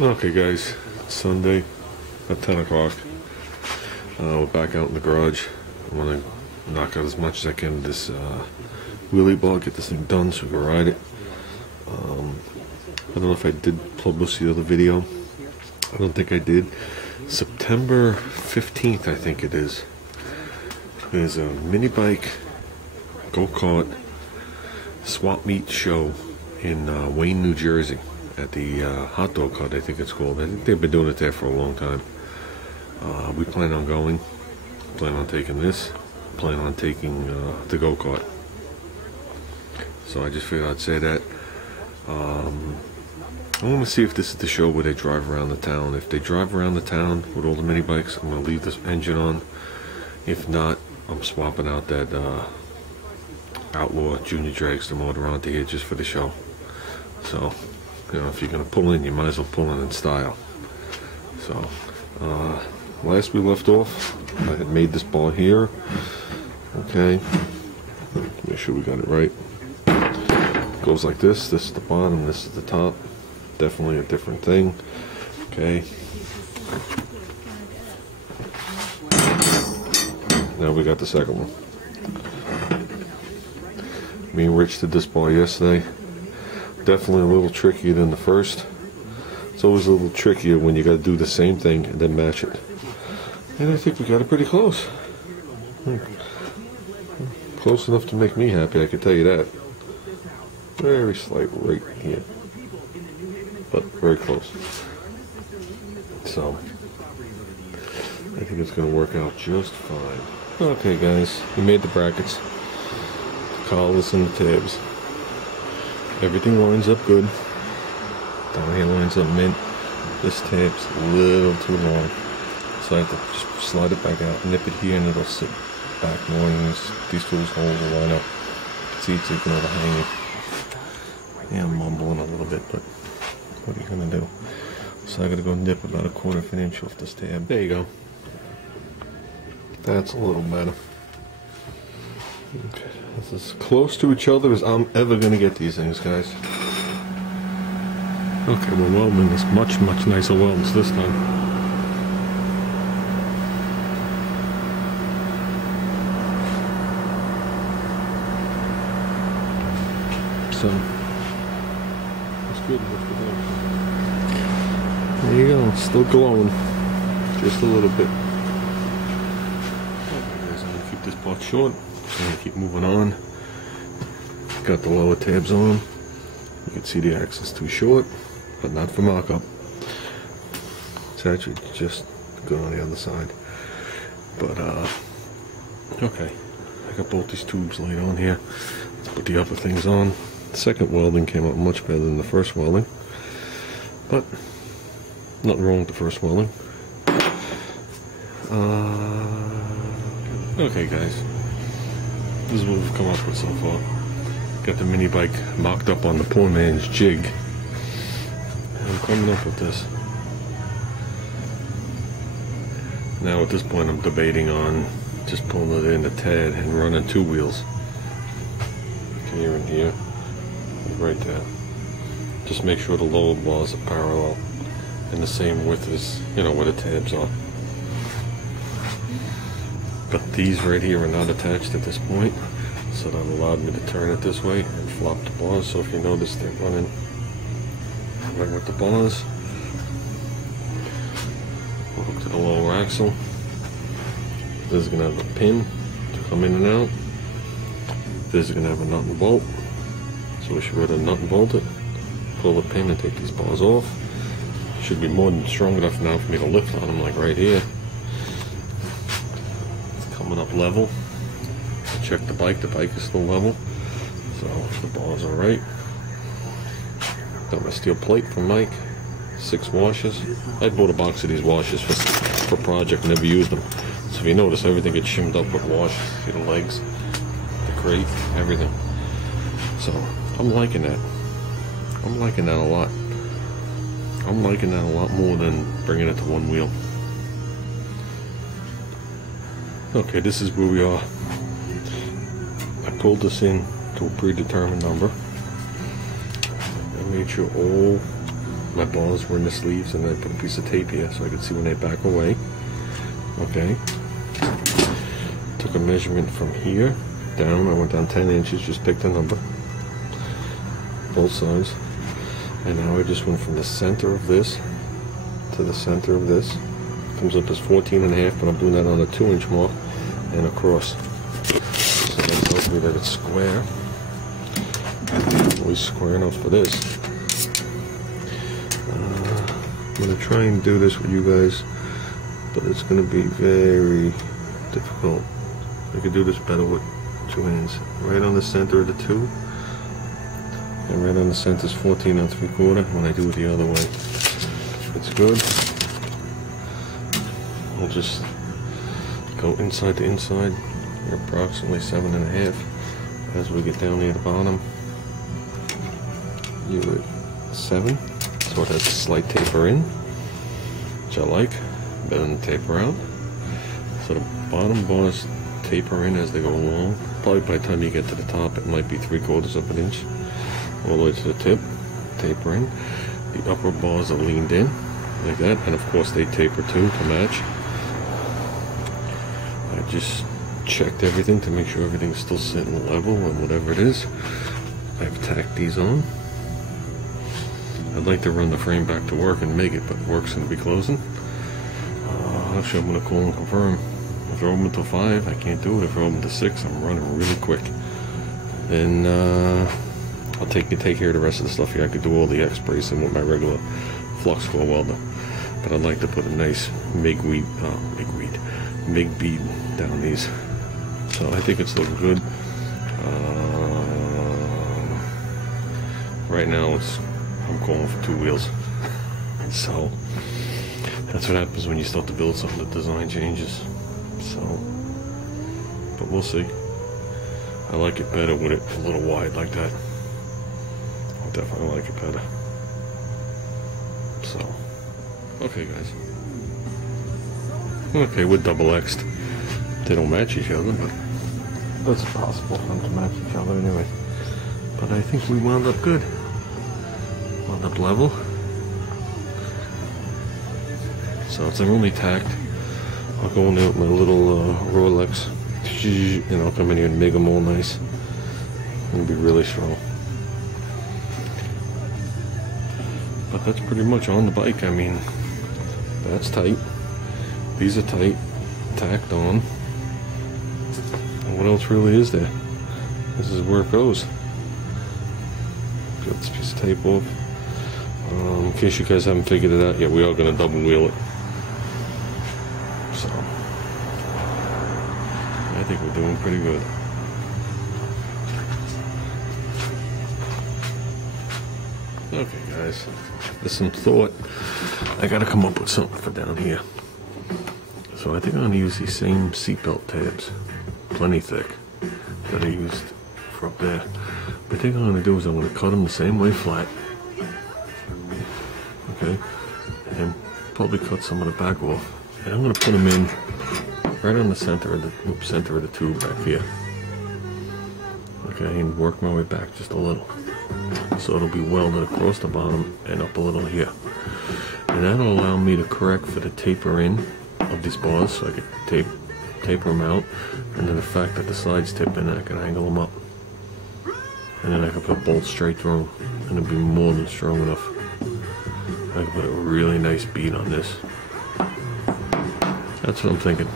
Okay guys, it's Sunday at 10 o'clock. We're back out in the garage. I want to knock out as much as I can of this wheelie ball, get this thing done so we can ride it. I don't know if I did publish the other video. I don't think I did. September 15th, I think it is. There's a mini bike go-kart swap meet show in Wayne, New Jersey at the hot dog hut, I think it's called. I think they've been doing it there for a long time. We plan on going, plan on taking this, plan on taking the go-kart. So I just figured I'd say that. I want to see if this is the show where they drive around the town. If they drive around the town with all the mini bikes, I'm going to leave this engine on. If not, I'm swapping out that Outlaw Junior Dragster motor onto here just for the show. So, you know, if you're going to pull in, you might as well pull in style. So, last we left off, I had made this ball here. Okay, make sure we got it right. It goes like this. This is the bottom, this is the top. Definitely a different thing. Okay. Now we got the second one. Me and Rich did this ball yesterday. Definitely a little trickier than the first. It's always a little trickier when you got to do the same thing and then match it. And I think we got it pretty close. Close enough to make me happy, I can tell you that. Very slight right here, but very close. So I think it's going to work out just fine. Okay guys, we made the brackets, the collars and the tabs. Everything lines up good. Down here lines up mint. This tab's a little too long, so I have to just slide it back out, nip it here, and it'll sit back more. And these tools hold the line up. See, so you can overhang it. Yeah, I'm mumbling a little bit, but what are you gonna do? So I gotta go nip about 1/4 of an inch off this tab. There you go. That's a little better. Okay, that's as close to each other as I'm ever gonna get these things, guys. Okay, we're welding this much nicer welds this time. So good. There you go, still glowing just a little bit. I'm going to keep this part short, so I'm going to keep moving on. Got the lower tabs on. You can see the axle's too short, but not for mock-up. It's actually just good on the other side. But okay, I got both these tubes laid on here. Let's put the upper things on. The second welding came out much better than the first welding, but nothing wrong with the first welding. Okay guys, this is what we've come up with so far. Got the mini bike mocked up on the poor man's jig. I'm coming up with this. Now at this point I'm debating on just pulling it in a tad and running 2 wheels. Here and here. Right there. Just make sure the lower bars are parallel and the same width as, you know, where the tabs are. But these right here are not attached at this point, so that allowed me to turn it this way and flop the bars. So if you notice, they're running right with the bars. We'll hook to the lower axle. This is going to have a pin to come in and out. This is going to have a nut and bolt. So we should go to nut and bolt it, pull the pin and take these bars off. Should be more than strong enough now for me to lift on them, like right here. It's coming up level. Check the bike is still level. So the bars are right. Got my steel plate from Mike, 6 washers. I bought a box of these washers for project, never used them. So if you notice, everything gets shimmed up with washers. See the legs, the crate, everything. So I'm liking that. I'm liking that a lot. I'm liking that a lot more than bringing it to 1 wheel. Okay, this is where we are. I pulled this in to a predetermined number. sure all my bars were in the sleeves, and then I put a piece of tape here so I could see when they back away. Okay. Took a measurement from here down. I went down 10 inches, just picked a number. Both sides. And now I just went from the center of this to the center of this. Comes up as 14.5, but I'm doing that on a 2-inch mark and across. So that tells me that it's square. At least square enough for this. I'm going to try and do this with you guys, but it's going to be very difficult. I could do this better with 2 hands. Right on the center of the 2, and right on the center is 14 3/4 when I do it the other way. It's good. I'll just go inside to inside. You're approximately 7.5. As we get down near the bottom, you're at 7. So it has a slight taper in, which I like, better than taper out. So the bottom bars taper in as they go along. Probably by the time you get to the top, it might be 3/4 of an inch. All the way to the tip, taper in. The upper bars are leaned in, like that, and of course they taper too to match. I just checked everything to make sure everything's still sitting level and whatever it is. I've tacked these on. I'd like to run the frame back to work and make it, but work's going to be closing. Actually, I'm going to call and confirm. If they're open until 5, I can't do it. If they're open until 6, I'm running really quick. Then I'll take care of the rest of the stuff here. I could do all the X bracing with my regular flux core welder, but I'd like to put a nice MIG bead down these. So I think it's looking good. Right now I'm calling for 2 wheels. So that's what happens when you start to build something. The design changes. So, but we'll see. I like it better with it a little wide like that. I definitely like it better. So, okay guys. Okay, we're double X'd. They don't match each other, but that's possible for them to match each other anyway. But I think we wound up good. Wound up level. So it's only tacked. I'll go in there with my little Rolex, and I'll come in here and make them all nice. It'll be really strong. But that's pretty much on the bike. I mean, that's tight. These are tight, tacked on. And what else really is there? This is where it goes. Got this piece of tape off. In case you guys haven't figured it out yet, we are going to double wheel it. So, I think we're doing pretty good. Okay guys, there's some thought. I gotta come up with something for down here. So I think I'm gonna use these same seatbelt tabs, plenty thick, that I used for up there. But I think what I'm gonna do is I'm gonna cut them the same way flat. Okay, and probably cut some of the back off. And I'm gonna put them in right on the center of the tube back here. Okay, and work my way back just a little. So it'll be welded across the bottom and up a little here. And that'll allow me to correct for the taper in of these bars, so I could taper them out. And then the fact that the sides tip in, I can angle them up. And then I can put bolts straight through them, and it'll be more than strong enough. I can put a really nice bead on this. That's what I'm thinking.